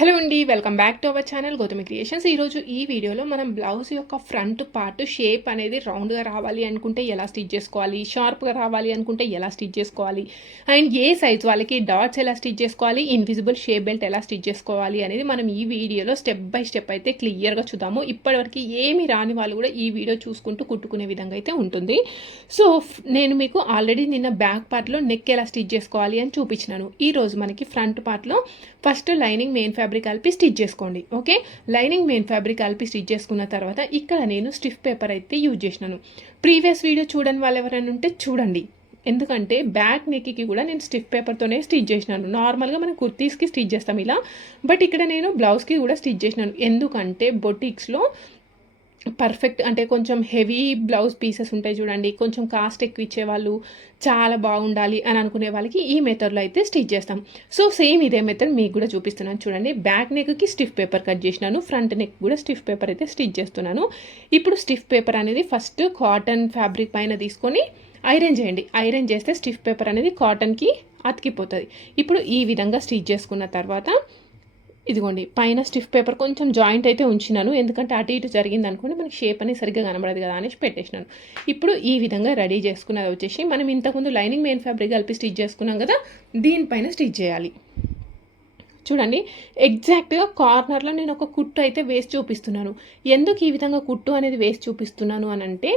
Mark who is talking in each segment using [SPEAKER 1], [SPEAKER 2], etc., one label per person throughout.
[SPEAKER 1] Hello అండి welcome back to our channel Gautami creations. ఈరోజు ఈ వీడియోలో మనం బ్లౌజ్ యొక్క ఫ్రంట్ పార్ట్ షేప్ అనేది రౌండ్గా రావాలి అనుకుంటే ఎలా స్టిచ్ చేసుకోవాలి షార్ప్గా రావాలి అనుకుంటే ఎలా స్టిచ్ చేసుకోవాలి అండ్ ఏ సైజ్ వాళ్ళకి డాట్స్ ఎలా స్టిచ్ చేసుకోవాలి ఇన్విజిబుల్ షేప్ బెల్ట్ ఎలా స్టిచ్ చేసుకోవాలి అనేది మనం ఈ వీడియోలో స్టెప్ బై స్టెప్ అయితే క్లియర్గా చూద్దాము. ఇప్పటివరకు ఏమి రాని వాళ్ళు కూడా ఈ వీడియో చూసుకుంటూ కుట్టుకునే విధంగా అయితే ఉంటుంది. సో నేను మీకు ఆల్రెడీ నిన్న బ్యాక్ పార్ట్లో నెక్ ఎలా స్టిచ్ చేసుకోవాలి అని చూపించినాను. ఈరోజు మనకి ఫ్రంట్ పార్ట్లో ఫస్ట్ లైనింగ్ మెయిన్ ఫ్యాబ్రిక్ కలిపి స్టిచ్ చేసుకోండి ఓకే? లైనింగ్ మెయిన్ ఫ్యాబ్రిక్ కలిపి స్టిచ్ చేసుకున్న తర్వాత ఇక్కడ నేను స్టిఫ్ పేపర్ అయితే యూజ్ చేసినాను. ప్రీవియస్ వీడియో చూడని వాళ్ళు ఎవరైనా ఉంటే చూడండి. ఎందుకంటే బ్యాక్ నెక్కి కూడా నేను స్టిఫ్ పేపర్తోనే స్టిచ్ చేసినాను. నార్మల్గా మనం కుర్తీస్కి స్టిచ్ చేస్తాం ఇలా బట్ ఇక్కడ నేను బ్లౌజ్కి కూడా స్టిచ్ చేసినాను. ఎందుకంటే బొటిక్స్లో పర్ఫెక్ట్ అంటే కొంచెం హెవీ బ్లౌజ్ పీసెస్ ఉంటాయి చూడండి. కొంచెం కాస్ట్ ఎక్కువ ఇచ్చేవాళ్ళు చాలా బాగుండాలి అని అనుకునే వాళ్ళకి ఈ మెథడ్లో అయితే స్టిచ్ చేస్తాం. సో సేమ్ ఇదే మెథడ్ మీకు కూడా చూపిస్తున్నాను చూడండి. బ్యాక్ నెక్కి స్టిఫ్ పేపర్ కట్ చేసినాను. ఫ్రంట్ నెక్ కూడా స్టిఫ్ పేపర్ అయితే స్టిచ్ చేస్తున్నాను. ఇప్పుడు స్టిఫ్ పేపర్ అనేది ఫస్ట్ కాటన్ ఫ్యాబ్రిక్ పైన తీసుకొని ఐరన్ చేయండి. ఐరన్ చేస్తే స్టిఫ్ పేపర్ అనేది కాటన్కి అతికిపోతుంది. ఇప్పుడు ఈ విధంగా స్టిచ్ చేసుకున్న తర్వాత ఇదిగోండి పైన స్టిఫ్ పేపర్ కొంచెం జాయింట్ అయితే ఉంచినాను. ఎందుకంటే అటు ఇటు జరిగింది అనుకోండి మనకి షేప్ అనేది సరిగ్గా కనబడదు కదా అనేసి పెట్టేసినాను. ఇప్పుడు ఈ విధంగా రెడీ చేసుకున్నది వచ్చేసి మనం ఇంతకుముందు లైనింగ్ మెయిన్ ఫ్యాబ్రిక్ కలిపి స్టిచ్ చేసుకున్నాం కదా దీనిపైన స్టిచ్ చేయాలి. చూడండి ఎగ్జాక్ట్గా కార్నర్లో నేను ఒక కుట్టు అయితే వేసి చూపిస్తున్నాను. ఎందుకు ఈ విధంగా కుట్టు అనేది వేసి చూపిస్తున్నాను అని అంటే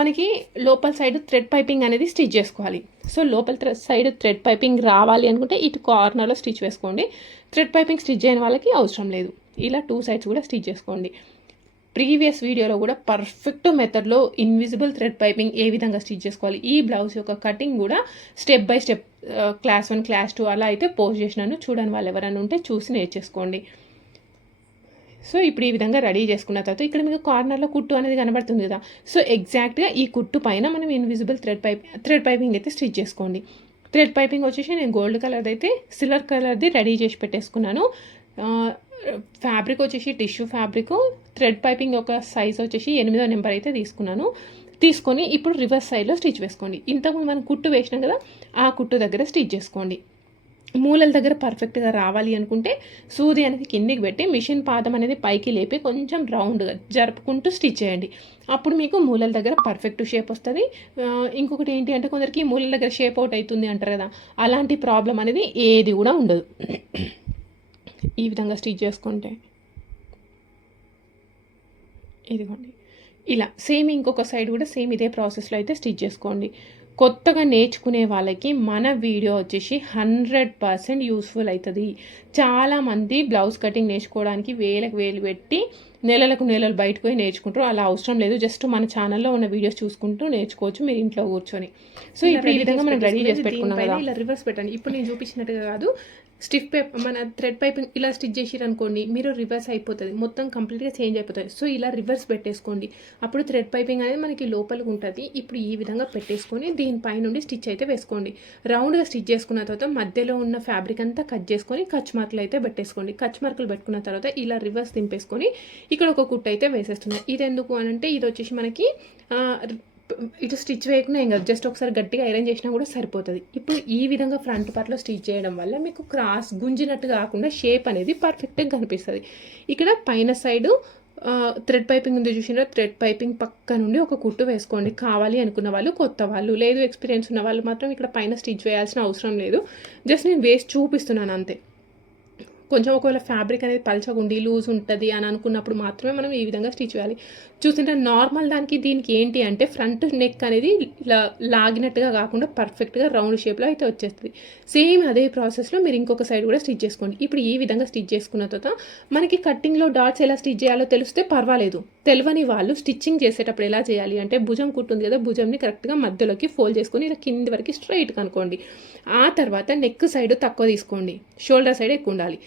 [SPEAKER 1] మనకి లోపల సైడ్ థ్రెడ్ పైపింగ్ అనేది స్టిచ్ చేసుకోవాలి. సో లోపల సైడ్ థ్రెడ్ పైపింగ్ రావాలి అనుకుంటే ఇటు కార్నర్లో స్టిచ్ వేసుకోండి. థ్రెడ్ పైపింగ్ స్టిచ్ చేయని వాళ్ళకి అవసరం లేదు. ఇలా టూ సైడ్స్ కూడా స్టిచ్ చేసుకోండి. ప్రీవియస్ వీడియోలో కూడా పర్ఫెక్ట్ మెథడ్లో ఇన్విజిబుల్ థ్రెడ్ పైపింగ్ ఏ విధంగా స్టిచ్ చేసుకోవాలి. ఈ బ్లౌజ్ యొక్క కటింగ్ కూడా step by step class one class two అలా అయితే పోస్ట్ చేసినాను. చూడని వాళ్ళు ఎవరైనా ఉంటే చూసి నేర్చేసుకోండి. సో ఇప్పుడు ఈ విధంగా రెడీ చేసుకున్న తర్వాత ఇక్కడ మీకు కార్నర్లో కుట్టు అనేది కనబడుతుంది కదా. సో ఎగ్జాక్ట్గా ఈ కుట్టు పైన మనం invisible thread pipe thread piping అయితే స్టిచ్ చేసుకోండి. థ్రెడ్ పైపింగ్ వచ్చేసి నేను గోల్డ్ కలర్ది అయితే సిల్వర్ కలర్ది రెడీ చేసి పెట్టేసుకున్నాను. ఫ్యాబ్రిక్ వచ్చేసి టిష్యూ ఫ్యాబ్రిక్ థ్రెడ్ పైపింగ్ ఒక సైజ్ వచ్చేసి ఎనిమిదో నెంబర్ అయితే తీసుకున్నాను. తీసుకొని ఇప్పుడు రివర్స్ సైడ్లో స్టిచ్ వేసుకోండి. ఇంతకుముందు మనం కుట్టు వేసినాం కదా ఆ కుట్టు దగ్గర స్టిచ్ చేసుకోండి. మూలల దగ్గర పర్ఫెక్ట్గా రావాలి అనుకుంటే సూది అనేది కిందికి పెట్టి మిషన్ పాదం అనేది పైకి లేపి కొంచెం రౌండ్గా జరుపుకుంటూ స్టిచ్ చేయండి. అప్పుడు మీకు మూలల దగ్గర పర్ఫెక్ట్ షేప్ వస్తుంది. ఇంకొకటి ఏంటి అంటే కొందరికి మూలల దగ్గర షేప్ అవుట్ అవుతుంది అంటారు కదా అలాంటి ప్రాబ్లం అనేది ఏది కూడా ఉండదు. ఈ విధంగా స్టిచ్ చేసుకుంటే. ఇదిగోండి. ఇలా సేమ్ ఇంకొక సైడ్ కూడా సేమ్ ఇదే ప్రాసెస్లో అయితే స్టిచ్ చేసుకోండి. కొత్తగా నేర్చుకునే వాళ్ళకి మన వీడియో వచ్చేసి హండ్రెడ్ పర్సెంట్ యూస్ఫుల్ అవుతుంది. చాలామంది బ్లౌజ్ కటింగ్ నేర్చుకోవడానికి వేలకు వేలు పెట్టి నెలలకు నెలలు బయటకు పోయి నేర్చుకుంటారు. అలా అవసరం లేదు. జస్ట్ మన ఛానల్లో ఉన్న వీడియోస్ చూసుకుంటూ నేర్చుకోవచ్చు. మీరు ఇంట్లో కూర్చొని. సో ఇప్పుడు ఈ విధంగా మనం రెడీ చేసి పెట్టుకున్నాం ఇలా రివర్స్ పెట్టండి. ఇప్పుడు నేను చూపించినట్టుగా కాదు. స్టిఫ్ పైప్ మన థ్రెడ్ పైపింగ్ ఇలా స్టిచ్ చేసిరు అనుకోండి మీరు రివర్స్ అయిపోతుంది. మొత్తం కంప్లీట్గా చేంజ్ అయిపోతుంది. సో ఇలా రివర్స్ పెట్టేసుకోండి. అప్పుడు థ్రెడ్ పైపింగ్ అనేది మనకి లోపలికి ఉంటుంది. ఇప్పుడు ఈ విధంగా పెట్టేసుకొని దీనిపై నుండి స్టిచ్ అయితే వేసుకోండి. రౌండ్గా స్టిచ్ చేసుకున్న తర్వాత మధ్యలో ఉన్న ఫ్యాబ్రిక్ అంతా కట్ చేసుకొని కచ్ మార్కులు అయితే పెట్టేసుకోండి. కచ్ మార్కులు పెట్టుకున్న తర్వాత ఇలా రివర్స్ దింపేసుకొని ఇక్కడ ఒక కుట్టు అయితే వేసేస్తున్నాయి ఇది ఎందుకు అని అంటే ఇది వచ్చేసి మనకి ఇటు స్టిచ్ వేయకుండా ఏం కాదు జస్ట్ ఒకసారి గట్టిగా ఐరన్ చేసినా కూడా సరిపోతుంది. ఇప్పుడు ఈ విధంగా ఫ్రంట్ పార్ట్లో స్టిచ్ చేయడం వల్ల మీకు క్రాస్ గుంజినట్టు కాకుండా షేప్ అనేది పర్ఫెక్ట్గా కనిపిస్తుంది. ఇక్కడ పైన సైడు థ్రెడ్ పైపింగ్ ఉంది చూసినా థ్రెడ్ పైపింగ్ పక్క నుండి ఒక కుట్టు వేసుకోండి. కావాలి అనుకున్న వాళ్ళు కొత్త వాళ్ళు లేదు ఎక్స్పీరియన్స్ ఉన్న వాళ్ళు మాత్రం ఇక్కడ పైన స్టిచ్ వేయాల్సిన అవసరం లేదు. జస్ట్ నేను వేస్ట్ చూపిస్తున్నాను అంతే. కొంచెం ఒకవేళ ఫ్యాబ్రిక్ అనేది పలచగుండి లూజ్ ఉంటుంది అని అనుకున్నప్పుడు మాత్రమే మనం ఈ విధంగా స్టిచ్ చేయాలి. చూస్తుంటే నార్మల్ దానికి దీనికి ఏంటి అంటే ఫ్రంట్ నెక్ అనేది లాగినట్టుగా కాకుండా పర్ఫెక్ట్గా రౌండ్ షేప్లో అయితే వచ్చేస్తుంది. సేమ్ అదే ప్రాసెస్లో మీరు ఇంకొక సైడ్ కూడా స్టిచ్ చేసుకోండి. ఇప్పుడు ఈ విధంగా స్టిచ్ చేసుకున్న తర్వాత మనకి కట్టింగ్లో డాట్స్ ఎలా స్టిచ్ చేయాలో తెలిస్తే పర్వాలేదు. తెలియని వాళ్ళు స్టిచ్చింగ్ చేసేటప్పుడు ఎలా చేయాలి అంటే భుజం కుట్టుంది కదా భుజంని కరెక్ట్గా మధ్యలోకి ఫోల్డ్ చేసుకొని ఇలా కింది వరకు స్ట్రైట్గా కనుకోండి ఆ తర్వాత నెక్ సైడ్ తక్కువ తీసుకోండి. షోల్డర్ సైడ్ ఎక్కువ ఉండాలి.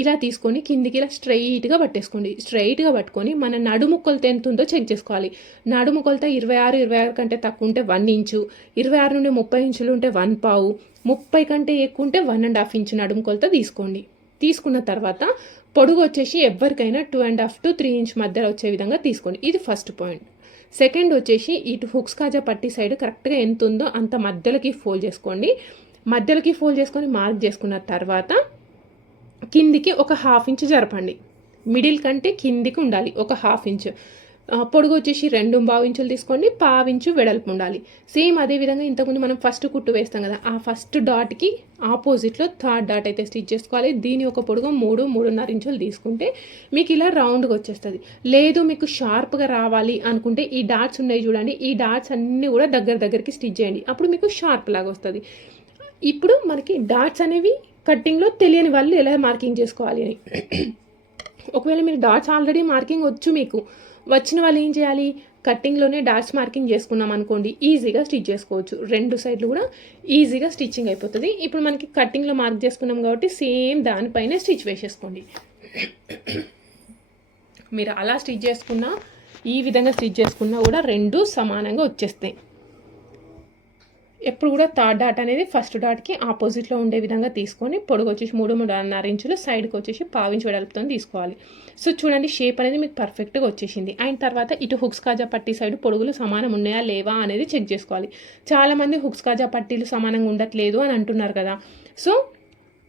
[SPEAKER 1] ఇలా తీసుకొని కిందికి ఇలా స్ట్రైట్గా పట్టేసుకోండి. స్ట్రైట్గా పట్టుకొని మన నడుము కొలత ఎంత ఉందో చెక్ చేసుకోవాలి. నడుము కొలత ఇరవై ఆరు ఇరవై ఆరు కంటే తక్కువ ఉంటే వన్ ఇంచు ఇరవై ఆరు నుండి ముప్పై ఇంచులు ఉంటే వన్ పావు ముప్పై కంటే ఎక్కువ ఉంటే వన్ అండ్ హాఫ్ ఇంచు నడుము కొలత తీసుకోండి. తీసుకున్న తర్వాత పొడుగు వచ్చేసి ఎవరికైనా two and half to three inch మధ్యలో వచ్చే విధంగా తీసుకోండి. ఇది ఫస్ట్ పాయింట్. సెకండ్ వచ్చేసి ఇటు హుక్స్ కాజా పట్టి సైడ్ కరెక్ట్గా ఎంత ఉందో అంత మధ్యలోకి ఫోల్డ్ చేసుకోండి. మధ్యలోకి ఫోల్డ్ చేసుకొని మార్క్ చేసుకున్న తర్వాత కిందికి ఒక హాఫ్ ఇంచ్ జరపండి. మిడిల్ కంటే కిందికి ఉండాలి ఒక హాఫ్ ఇంచ్. పొడుగు వచ్చేసి రెండు పావు ఇంచులు తీసుకోండి పావించు వెడల్పు ఉండాలి. సేమ్ అదే విధంగా ఇంతకుముందు మనం ఫస్ట్ కుట్టు వేస్తాం కదా ఆ ఫస్ట్ డాట్కి ఆపోజిట్లో థర్డ్ డాట్ అయితే స్టిచ్ చేసుకోవాలి. దీని ఒక పొడుగు మూడు మూడున్నర ఇంచులు తీసుకుంటే మీకు ఇలా రౌండ్గా వచ్చేస్తుంది. లేదు మీకు షార్ప్గా రావాలి అనుకుంటే ఈ డాట్స్ ఉన్నాయి చూడండి ఈ డాట్స్ అన్నీ కూడా దగ్గర దగ్గరికి స్టిచ్ చేయండి అప్పుడు మీకు షార్ప్ లాగా వస్తుంది. ఇప్పుడు మనకి డాట్స్ అనేవి కట్టింగ్లో తెలియని వాళ్ళు ఎలా మార్కింగ్ చేసుకోవాలి అని. ఒకవేళ మీరు డాట్స్ ఆల్రెడీ మార్కింగ్ వచ్చు మీకు. వచ్చిన వాళ్ళు ఏం చేయాలి? కట్టింగ్లోనే డాట్స్ మార్కింగ్ చేసుకున్నాం అనుకోండి ఈజీగా స్టిచ్ చేసుకోవచ్చు. రెండు సైడ్లు కూడా ఈజీగా స్టిచ్చింగ్ అయిపోతుంది. ఇప్పుడు మనకి కట్టింగ్లో మార్క్ చేసుకున్నాం కాబట్టి సేమ్ దానిపైనే స్టిచ్ వేసేసుకోండి. మీరు అలా స్టిచ్ చేసుకున్నా ఈ విధంగా స్టిచ్ చేసుకున్నా కూడా రెండు సమానంగా వచ్చేస్తాయి. ఎప్పుడు కూడా థర్డ్ డాట్ అనేది ఫస్ట్ డాట్కి ఆపోజిట్లో ఉండే విధంగా తీసుకొని పొడుగు వచ్చేసి మూడు మూడున్నర ఇంచులు సైడ్కి వచ్చేసి పావించి వెడల్పుతో తీసుకోవాలి. సో చూడండి షేప్ అనేది మీకు పర్ఫెక్ట్గా వచ్చేసింది. అయిన తర్వాత ఇటు హుక్స్ కాజా పట్టీ సైడ్ పొడుగులు సమానం ఉన్నాయా లేవా అనేది చెక్ చేసుకోవాలి. చాలామంది హుక్స్ కాజా పట్టీలు సమానంగా ఉండట్లేదు అని అంటున్నారు కదా. సో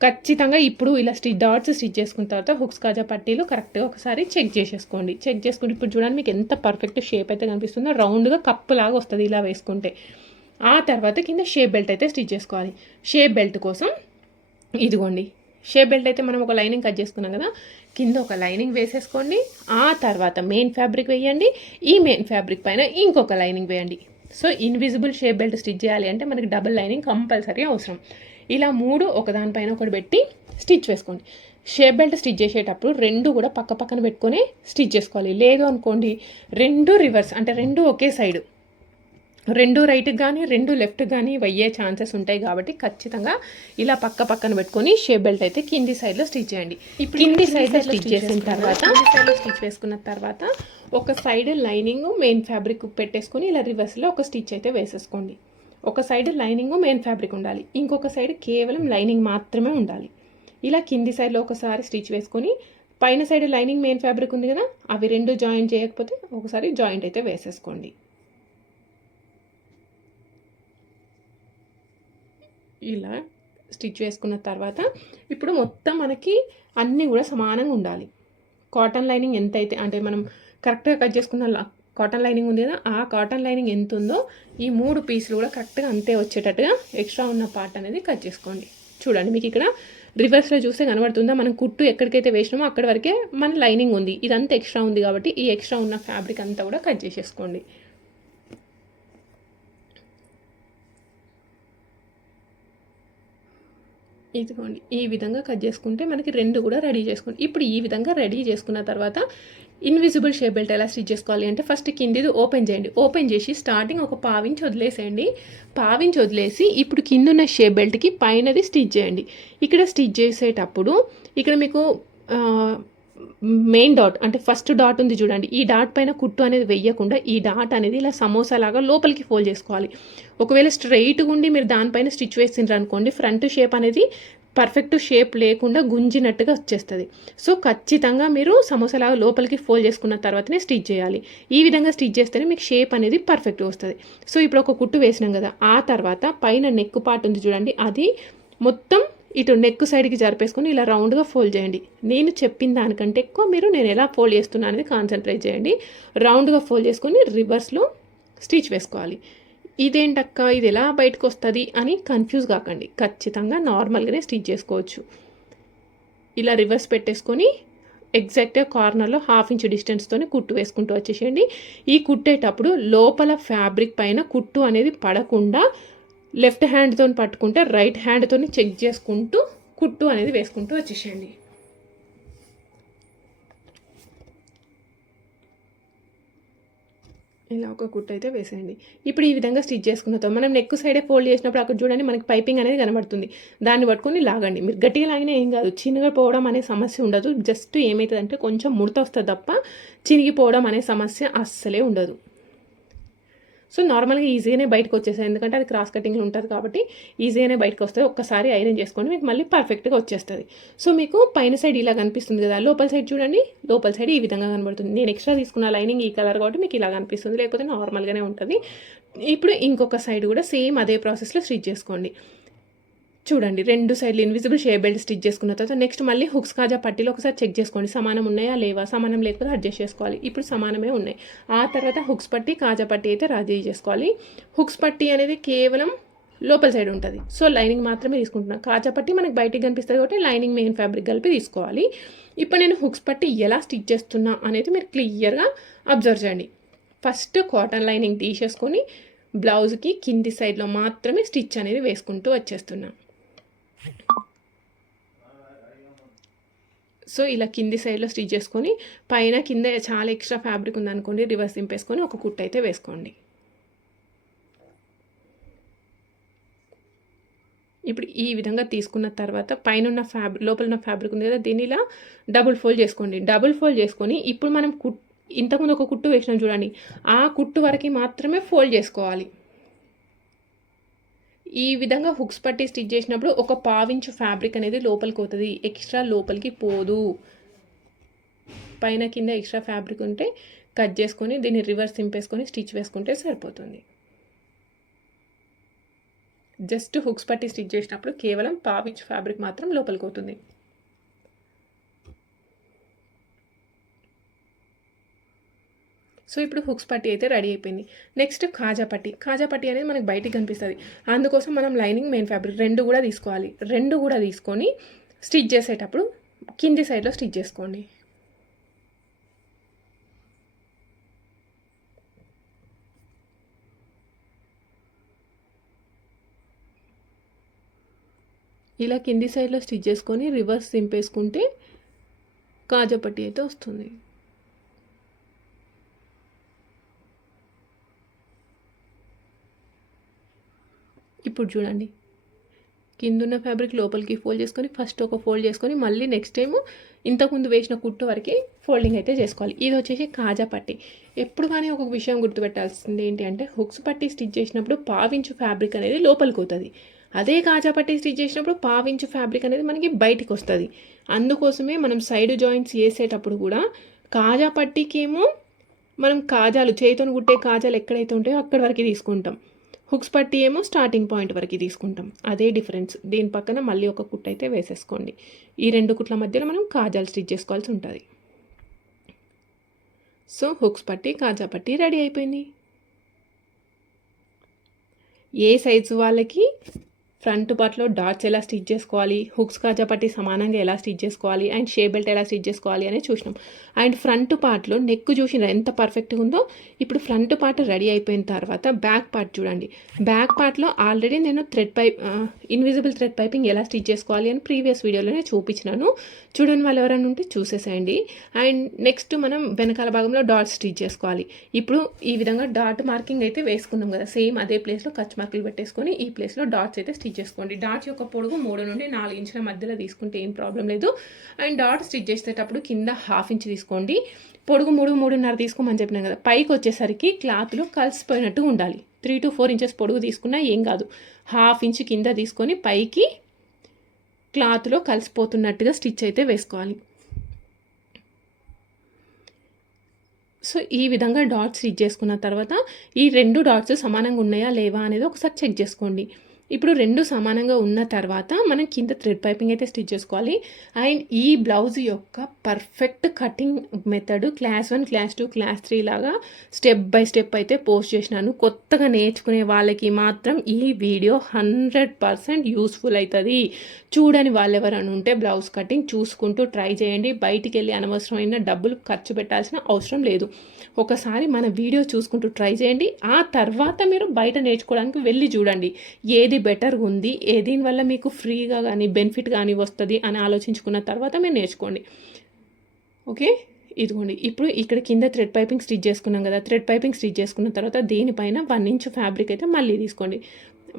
[SPEAKER 1] ఖచ్చితంగా ఇప్పుడు ఇలా స్టిచ్ డాట్స్ స్టిచ్ చేసుకున్న తర్వాత హుక్స్ కాజా పట్టీలు కరెక్ట్గా ఒకసారి చెక్ చేసేసుకోండి. చెక్ చేసుకుంటే ఇప్పుడు చూడండి మీకు ఎంత పర్ఫెక్ట్ షేప్ అయితే కనిపిస్తుందో రౌండ్గా కప్పు లాగా వస్తుంది ఇలా వేసుకుంటే. ఆ తర్వాత కింద షేప్ బెల్ట్ అయితే స్టిచ్ చేసుకోవాలి. షేప్ బెల్ట్ కోసం ఇదిగోండి. షేప్ బెల్ట్ అయితే మనం ఒక లైనింగ్ కట్ చేసుకున్నాం కదా కింద ఒక లైనింగ్ వేసేసుకోండి. ఆ తర్వాత మెయిన్ ఫ్యాబ్రిక్ వేయండి. ఈ మెయిన్ ఫ్యాబ్రిక్ పైన ఇంకొక లైనింగ్ వేయండి. So invisible shape belt stitch చేయాలి అంటే మనకి డబుల్ లైనింగ్ కంపల్సరీ అవసరం. ఇలా మూడు ఒకదానిపైన ఒకటి పెట్టి స్టిచ్ వేసుకోండి. షేప్ బెల్ట్ స్టిచ్ చేసేటప్పుడు రెండు కూడా పక్క పక్కన పెట్టుకొని స్టిచ్ చేసుకోవాలి. లేదు అనుకోండి రెండు రివర్స్ అంటే రెండు ఒకే సైడ్ రెండు రైట్కి కానీ రెండు లెఫ్ట్ కానీ వయ్యే ఛాన్సెస్ ఉంటాయి కాబట్టి ఖచ్చితంగా ఇలా పక్క పక్కన పెట్టుకొని షేప్ బెల్ట్ అయితే కింది సైడ్లో స్టిచ్ చేయండి. ఇప్పుడు కింది సైడ్లో స్టిచ్ చేసిన తర్వాత సైడ్లో స్టిచ్ వేసుకున్న తర్వాత ఒక సైడ్ లైనింగ్ మెయిన్ ఫ్యాబ్రిక్ పెట్టేసుకొని ఇలా రివర్స్లో ఒక స్టిచ్ అయితే వేసేసుకోండి. ఒక సైడ్ లైనింగ్ మెయిన్ ఫ్యాబ్రిక్ ఉండాలి. ఇంకొక సైడ్ కేవలం లైనింగ్ మాత్రమే ఉండాలి. ఇలా కింది సైడ్లో ఒకసారి స్టిచ్ వేసుకొని పైన సైడ్ లైనింగ్ మెయిన్ ఫ్యాబ్రిక్ ఉంది కదా అవి రెండు జాయిన్ చేయకపోతే ఒకసారి జాయింట్ అయితే వేసేసుకోండి. ఇలా స్టిచ్ వేసుకున్న తర్వాత ఇప్పుడు మొత్తం మనకి అన్నీ కూడా సమానంగా ఉండాలి. కాటన్ లైనింగ్ ఎంత అయితే అంటే మనం కరెక్ట్గా కట్ చేసుకున్న కాటన్ లైనింగ్ ఉంది కదా ఆ కాటన్ లైనింగ్ ఎంత ఉందో ఈ మూడు పీసులు కూడా కరెక్ట్గా అంతే వచ్చేటట్టుగా ఎక్స్ట్రా ఉన్న పార్ట్ అనేది కట్ చేసుకోండి. చూడండి మీకు ఇక్కడ రివర్స్లో చూస్తే కనబడుతుందా? మనం కుట్టు ఎక్కడికైతే వేసినామో అక్కడి వరకే మన లైనింగ్ ఉంది. ఇదంతా ఎక్స్ట్రా ఉంది కాబట్టి ఈ ఎక్స్ట్రా ఉన్న ఫ్యాబ్రిక్ అంతా కూడా కట్ చేసేసుకోండి. ఇదిగోండి ఈ విధంగా కట్ చేసుకుంటే మనకి రెండు కూడా రెడీ చేసుకోండి. ఇప్పుడు ఈ విధంగా రెడీ చేసుకున్న తర్వాత ఇన్విజిబుల్ షేప్ బెల్ట్ ఎలా స్టిచ్ చేసుకోవాలి అంటే ఫస్ట్ కిందిది ఓపెన్ చేయండి. ఓపెన్ చేసి స్టార్టింగ్ ఒక పావించి వదిలేసేయండి. పావించి వదిలేసి ఇప్పుడు కింద ఉన్న షేప్ బెల్ట్కి పైనది స్టిచ్ చేయండి. ఇక్కడ స్టిచ్ చేసేటప్పుడు ఇక్కడ మీకు మెయిన్ డాట్ అంటే ఫస్ట్ డాట్ ఉంది చూడండి. ఈ డాట్ పైన కుట్టు అనేది వెయ్యకుండా ఈ డాట్ అనేది ఇలా సమోసా లాగా లోపలికి ఫోల్డ్ చేసుకోవాలి. ఒకవేళ స్ట్రైట్గా ఉండి మీరు దానిపైన స్టిచ్ వేసిండ్రు అనుకోండి ఫ్రంట్ షేప్ అనేది పర్ఫెక్ట్ షేప్ లేకుండా గుంజినట్టుగా వచ్చేస్తుంది. సో ఖచ్చితంగా మీరు సమోసాలాగా లోపలికి ఫోల్డ్ చేసుకున్న తర్వాతనే స్టిచ్ చేయాలి. ఈ విధంగా స్టిచ్ చేస్తేనే మీకు షేప్ అనేది పర్ఫెక్ట్ వస్తుంది. సో ఇప్పుడు ఒక కుట్టు వేసినాం కదా ఆ తర్వాత పైన నెక్ పార్ట్ ఉంది చూడండి. అది మొత్తం ఇటు నెక్ సైడ్కి జరిపేసుకొని ఇలా రౌండ్గా ఫోల్డ్ చేయండి. నేను చెప్పిన దానికంటే ఎక్కువ మీరు నేను ఎలా ఫోల్డ్ చేస్తున్నా అనేది కాన్సన్ట్రేట్ చేయండి. రౌండ్గా ఫోల్డ్ చేసుకొని రివర్స్లో స్టిచ్ వేసుకోవాలి. ఇదేంటక్క? ఇది ఎలా బయటకు వస్తుంది అని కన్ఫ్యూజ్ కాకండి. ఖచ్చితంగా నార్మల్గానే స్టిచ్ చేసుకోవచ్చు. ఇలా రివర్స్ పెట్టేసుకొని ఎగ్జాక్ట్గా కార్నర్లో హాఫ్ ఇంచ్ డిస్టెన్స్తోనే కుట్టు వేసుకుంటూ వచ్చేసేయండి. ఈ కుట్టేటప్పుడు లోపల ఫ్యాబ్రిక్ పైన కుట్టు అనేది పడకుండా లెఫ్ట్ హ్యాండ్తో పట్టుకుంటే రైట్ హ్యాండ్తో చెక్ చేసుకుంటూ కుట్టు అనేది వేసుకుంటూ వచ్చేసేయండి. ఇలా ఒక కుట్టు అయితే వేసేయండి. ఇప్పుడు ఈ విధంగా స్టిచ్ చేసుకున్న మనం నెక్ సైడే ఫోల్డ్ చేసినప్పుడు అక్కడ చూడండి మనకి పైపింగ్ అనేది కనబడుతుంది. దాన్ని పట్టుకొని లాగండి. మీరు గట్టిగా లాగినా ఏం కాదు. చిన్నగా పోవడం అనే సమస్య ఉండదు. జస్ట్ ఏమవుతుందంటే కొంచెం ముడత వస్తుంది తప్ప చినిగిపోవడం అనే సమస్య అస్సలే ఉండదు. సో నార్మల్గా ఈజీగానే బయటకు వచ్చేసాయి. ఎందుకంటే అది క్రాస్ కటింగ్లో ఉంటుంది కాబట్టి ఈజీగానే బయటకు వస్తుంది ఒక్కసారి ఐరన్ చేసుకొని మీకు మళ్ళీ పర్ఫెక్ట్గా వచ్చేస్తుంది. సో మీకు పైన సైడ్ ఇలా కనిపిస్తుంది కదా లోపల సైడ్ చూడండి. లోపల సైడ్ ఈ విధంగా కనబడుతుంది. నేను ఎక్స్ట్రా తీసుకున్న లైనింగ్ ఈ కలర్ కాబట్టి మీకు ఇలా కనిపిస్తుంది. లేకపోతే నార్మల్గానే ఉంటుంది. ఇప్పుడు ఇంకొక సైడ్ కూడా సేమ్ అదే ప్రాసెస్లో స్టిచ్ చేసుకోండి. చూడండి రెండు సైడ్లు ఇన్విజిబుల్ షే బెల్ట్ స్టిచ్ చేసుకున్న తర్వాత నెక్స్ట్ మళ్ళీ హుక్స్ కాజా పట్టీలో ఒకసారి చెక్ చేసుకోండి. సమానం ఉన్నాయా లేవా? సమానం లేకపోతే అడ్జస్ట్ చేసుకోవాలి. ఇప్పుడు సమానమే ఉన్నాయి. ఆ తర్వాత హుక్స్ పట్టి కాజా పట్టి అయితే రాజీ చేసుకోవాలి. హుక్స్ పట్టి అనేది కేవలం లోపల సైడ్ ఉంటుంది. సో లైనింగ్ మాత్రమే తీసుకుంటున్నాను కాజా పట్టి మనకి బయటికి కనిపిస్తుంది కాబట్టి లైనింగ్ మెయిన్ ఫ్యాబ్రిక్ కలిపి తీసుకోవాలి. ఇప్పుడు నేను హుక్స్ పట్టి ఎలా స్టిచ్ చేస్తున్నా అనేది మీరు క్లియర్గా అబ్జర్వ్ చేయండి. ఫస్ట్ కాటన్ లైనింగ్ తీసేసుకొని బ్లౌజ్కి కింది సైడ్లో మాత్రమే స్టిచ్ అనేది వేసుకుంటూ వచ్చేస్తున్నాను సో ఇలా కింది సైడ్లో స్టిచ్ చేసుకొని పైన కింద చాలా ఎక్స్ట్రా ఫ్యాబ్రిక్ ఉందనుకోండి రివర్స్ దింపేసుకొని ఒక కుట్ అయితే వేసుకోండి. ఇప్పుడు ఈ విధంగా తీసుకున్న తర్వాత పైన ఉన్న ఫ్యాబ్రిక్ లోపల ఉన్న ఫ్యాబ్రిక్ ఉంది కదా దీన్ని ఇలా డబుల్ ఫోల్డ్ చేసుకోండి. డబుల్ ఫోల్డ్ చేసుకొని ఇప్పుడు మనం కుట్ ఇంతకుముందు ఒక కుట్టు వేసినాం చూడండి ఆ కుట్టు వరకు మాత్రమే ఫోల్డ్ చేసుకోవాలి. ఈ విధంగా హుక్స్ పట్టి స్టిచ్ చేసినప్పుడు ఒక పావించు ఫ్యాబ్రిక్ అనేది లోపలికి పోతుంది. ఎక్స్ట్రా లోపలికి పోదు. పైన కింద ఎక్స్ట్రా ఫ్యాబ్రిక్ ఉంటే కట్ చేసుకొని దీన్ని రివర్స్ సింపేసుకొని స్టిచ్ వేసుకుంటే సరిపోతుంది. జస్ట్ హుక్స్ పట్టి స్టిచ్ చేసినప్పుడు కేవలం పావించు ఫ్యాబ్రిక్ మాత్రం లోపలికి అవుతుంది సో ఇప్పుడు హుక్స్ పట్టి అయితే రెడీ అయిపోయింది. నెక్స్ట్ కాజా పట్టి. కాజా పట్టి అనేది మనకి బయటికి కనిపిస్తుంది. అందుకోసం మనం లైనింగ్ మెయిన్ ఫ్యాబ్రిక్ రెండు కూడా తీసుకోవాలి. రెండు కూడా తీసుకొని స్టిచ్ చేసేటప్పుడు కింది సైడ్లో స్టిచ్ చేసుకోండి. ఇలా కింది సైడ్లో స్టిచ్ చేసుకొని రివర్స్ దింపేసుకుంటే కాజా పట్టి అయితే వస్తుంది. ఇప్పుడు చూడండి. కిందున్న ఫ్యాబ్రిక్ లోపలికి ఫోల్డ్ చేసుకొని ఫస్ట్ ఒక ఫోల్డ్ చేసుకొని మళ్ళీ నెక్స్ట్ టైం ఇంతకుముందు వేసిన కుట్టు వరకు ఫోల్డింగ్ అయితే చేసుకోవాలి. ఇది వచ్చేసి కాజా పట్టి. ఎప్పుడు కానీ ఒక విషయం గుర్తుపెట్టాల్సింది ఏంటి అంటే హుక్స్ పట్టి స్టిచ్ చేసినప్పుడు పావించు ఫ్యాబ్రిక్ అనేది లోపలికి అవుతుంది అదే కాజా పట్టి స్టిచ్ చేసినప్పుడు పావించు ఫ్యాబ్రిక్ అనేది మనకి బయటికి వస్తుంది. అందుకోసమే మనం సైడ్ జాయింట్స్ వేసేటప్పుడు కూడా కాజా పట్టికేమో మనం కాజాలు చేతితో కుట్టే కాజాలు ఎక్కడైతే ఉంటాయో అక్కడి వరకు తీసుకుంటాం. హుక్స్ పట్టి ఏమో స్టార్టింగ్ పాయింట్ వరకు తీసుకుంటాం. అదే డిఫరెన్స్. దీని పక్కన మళ్ళీ ఒక కుట్ అయితే వేసేసుకోండి. ఈ రెండు కుట్ల మధ్యలో మనం కాజాలు స్టిచ్ చేసుకోవాల్సి ఉంటుంది. సో హుక్స్ పట్టి కాజా పట్టి రెడీ అయిపోయింది. ఏ సైజు వాళ్ళకి ఫ్రంట్ పార్ట్లో డాట్స్ ఎలా స్టిచ్ చేసుకోవాలి హుక్స్ కాజా పట్టి సమానంగా ఎలా స్టిచ్ చేసుకోవాలి అండ్ షే బెల్ట్ ఎలా స్టిచ్ చేసుకోవాలి అనేది చూసినాం. అండ్ ఫ్రంట్ పార్ట్లో నెక్ చూసిన ఎంత పర్ఫెక్ట్గా ఉందో. ఇప్పుడు ఫ్రంట్ పార్ట్ రెడీ అయిపోయిన తర్వాత బ్యాక్ పార్ట్ చూడండి. బ్యాక్ పార్ట్లో ఆల్రెడీ నేను thread pipe invisible thread piping ఎలా స్టిచ్ చేసుకోవాలి అని ప్రీవియస్ వీడియోలోనే చూపించినాను. చూడని వాళ్ళు ఎవరైనా ఉంటే చూసేసేయండి. అండ్ నెక్స్ట్ మనం వెనకాల భాగంలో డాట్స్ స్టిచ్ చేసుకోవాలి. ఇప్పుడు ఈ విధంగా డాట్ మార్కింగ్ అయితే వేసుకున్నాం కదా సేమ్ అదే ప్లేస్లో కచ్ మార్కులు పెట్టేసుకొని ఈ ప్లేస్లో డాట్స్ అయితే స్టిచ్ చేసుకోండి డాట్స్ యొక్క పొడుగు మూడు నుండి నాలుగు ఇంచుల మధ్యలో తీసుకుంటే ఏం ప్రాబ్లం లేదు. అండ్ డాట్ స్టిచ్ చేసేటప్పుడు కింద హాఫ్ ఇంచ్ తీసుకోండి. పొడుగు మూడు మూడున్నర తీసుకోమని చెప్పినాం కదా పైకి వచ్చేసరికి క్లాత్లో కలిసిపోయినట్టు ఉండాలి. త్రీ టు ఫోర్ ఇంచెస్ పొడుగు తీసుకున్నా ఏం కాదు. హాఫ్ ఇంచ్ కింద తీసుకొని పైకి క్లాత్లో కలిసిపోతున్నట్టుగా స్టిచ్ అయితే వేసుకోవాలి. సో ఈ విధంగా డాట్స్ స్టిచ్ చేసుకున్న తర్వాత ఈ రెండు డాట్స్ సమానంగా ఉన్నాయా లేవా అనేది ఒకసారి చెక్ చేసుకోండి. ఇప్పుడు రెండు సమానంగా ఉన్న తర్వాత మనం కింద థ్రెడ్ పైపింగ్ అయితే స్టిచ్ చేసుకోవాలి. అండ్ ఈ బ్లౌజ్ యొక్క perfect cutting method class one class two class three లాగా స్టెప్ బై స్టెప్ అయితే పోస్ట్ చేసినాను. కొత్తగా నేర్చుకునే వాళ్ళకి మాత్రం ఈ వీడియో హండ్రెడ్ పర్సెంట్ యూస్ఫుల్ అవుతుంది చూడని వాళ్ళు ఎవరైనా ఉంటే బ్లౌజ్ కటింగ్ చూసుకుంటూ ట్రై చేయండి. బయటికి వెళ్ళి అనవసరమైన డబ్బులు ఖర్చు పెట్టాల్సిన అవసరం లేదు. ఒకసారి మన వీడియో చూసుకుంటూ ట్రై చేయండి. ఆ తర్వాత మీరు బయట నేర్చుకోవడానికి వెళ్ళి చూడండి. ఏది బెటర్ ఉంది. ఏ దీనివల్ల మీకు ఫ్రీగా కానీ బెనిఫిట్ కానీ వస్తుంది అని ఆలోచించుకున్న తర్వాత మీరు నేర్చుకోండి. ఓకే? ఇదిగోండి. ఇప్పుడు ఇక్కడ కింద థ్రెడ్ పైపింగ్ స్టిచ్ చేసుకున్నాం కదా. థ్రెడ్ పైపింగ్ స్టిచ్ చేసుకున్న తర్వాత దీనిపైన వన్ ఇంచ్ ఫ్యాబ్రిక్ అయితే మళ్ళీ తీసుకోండి.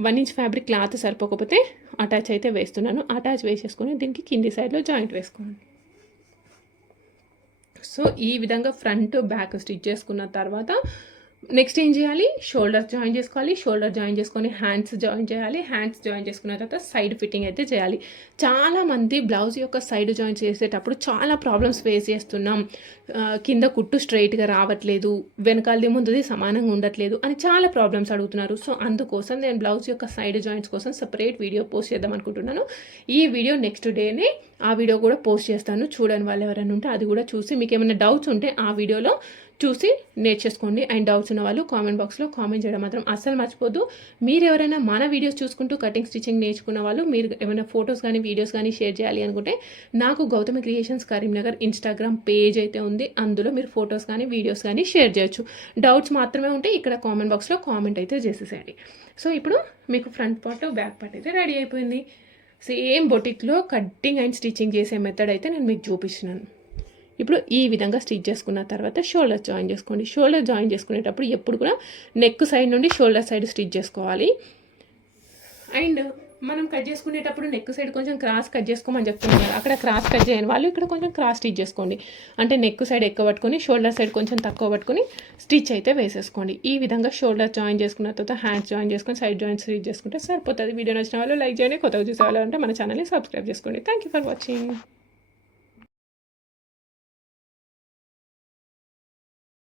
[SPEAKER 1] వన్ ఇంచ్ ఫ్యాబ్రిక్ క్లాత్ సరిపోకపోతే అటాచ్ అయితే వేస్తున్నాను. అటాచ్ వేసేసుకొని దీనికి కింది సైడ్లో జాయింట్ వేసుకోండి. సో ఈ విధంగా ఫ్రంట్ బ్యాక్ స్టిచ్ చేసుకున్న తర్వాత నెక్స్ట్ ఏం చేయాలి? షోల్డర్ జాయిన్ చేసుకోవాలి. షోల్డర్ జాయిన్ చేసుకొని హ్యాండ్స్ జాయిన్ చేయాలి. హ్యాండ్స్ జాయిన్ చేసుకున్న తర్వాత సైడ్ ఫిట్టింగ్ అయితే చేయాలి. చాలామంది బ్లౌజ్ యొక్క సైడ్ జాయిన్ చేసేటప్పుడు చాలా ప్రాబ్లమ్స్ ఫేస్ చేస్తున్నాం. కింద కుట్టు స్ట్రైట్గా రావట్లేదు. వెనకాలది ముందుది సమానంగా ఉండట్లేదు అని చాలా ప్రాబ్లమ్స్ అడుగుతున్నారు. సో అందుకోసం నేను బ్లౌజ్ యొక్క సైడ్ జాయింట్స్ కోసం సపరేట్ వీడియో పోస్ట్ చేద్దాం అనుకుంటున్నాను. ఈ వీడియో నెక్స్ట్ డేనే ఆ వీడియో కూడా పోస్ట్ చేస్తాను. చూడని వాళ్ళు ఎవరైనా ఉంటే అది కూడా చూసి మీకు ఏమైనా డౌట్స్ ఉంటే ఆ వీడియోలో చూసి నేర్చేసుకోండి అండ్ డౌట్స్ ఉన్న వాళ్ళు కామెంట్ బాక్స్లో కామెంట్ చేయడం మాత్రం అస్సలు మర్చిపోద్దు. మీరు ఎవరైనా మన వీడియోస్ చూసుకుంటూ కటింగ్ స్టిచ్చింగ్ నేర్చుకున్న వాళ్ళు మీరు ఏమైనా ఫొటోస్ కానీ వీడియోస్ కానీ షేర్ చేయాలి అనుకుంటే నాకు Gautami creations Karimnagar Instagram page అయితే ఉంది. అందులో మీరు ఫొటోస్ కానీ వీడియోస్ కానీ షేర్ చేయొచ్చు. డౌట్స్ మాత్రమే ఉంటే ఇక్కడ కామెంట్ బాక్స్లో కామెంట్ అయితే చేసేసేయండి. సో ఇప్పుడు మీకు ఫ్రంట్ పార్ట్ బ్యాక్ పార్ట్ అయితే రెడీ అయిపోయింది. సేమ్ బొటిక్లో కట్టింగ్ అండ్ స్టిచ్చింగ్ చేసే మెథడ్ అయితే నేను మీకు చూపిస్తున్నాను. ఇప్పుడు ఈ విధంగా స్టిచ్ చేసుకున్న తర్వాత షోల్డర్ జాయిన్ చేసుకోండి. షోల్డర్ జాయిన్ చేసుకునేటప్పుడు ఎప్పుడు కూడా నెక్ సైడ్ నుండి షోల్డర్ సైడ్ స్టిచ్ చేసుకోవాలి. అండ్ మనం కట్ చేసుకునేటప్పుడు నెక్ సైడ్ కొంచెం క్రాస్ కట్ చేసుకోమని చెప్తున్నారు అక్కడ క్రాస్ కట్ చేయని వాళ్ళు ఇక్కడ కొంచెం క్రాస్ స్టిచ్ చేసుకోండి. అంటే నెక్ సైడ్ ఎక్కువ పట్టుకొని షోల్డర్ సైడ్ కొంచెం తక్కువ పట్టుకొని స్టిచ్ అయితే వేసేసుకోండి. ఈ విధంగా షోల్డర్ జాయిన్ చేసుకున్న తర్వాత హ్యాండ్స్ జాయిన్ చేసుకొని సైడ్ జాయిన్ స్టిచ్ చేసుకుంటే సరిపోతుంది. వీడియో నచ్చిన వాళ్ళు లైక్ చేయండి కొత్తగా చూసే వాళ్ళు అంటే మన ఛానల్ని సబ్స్క్రైబ్ చేసుకోండి. Thank you for watching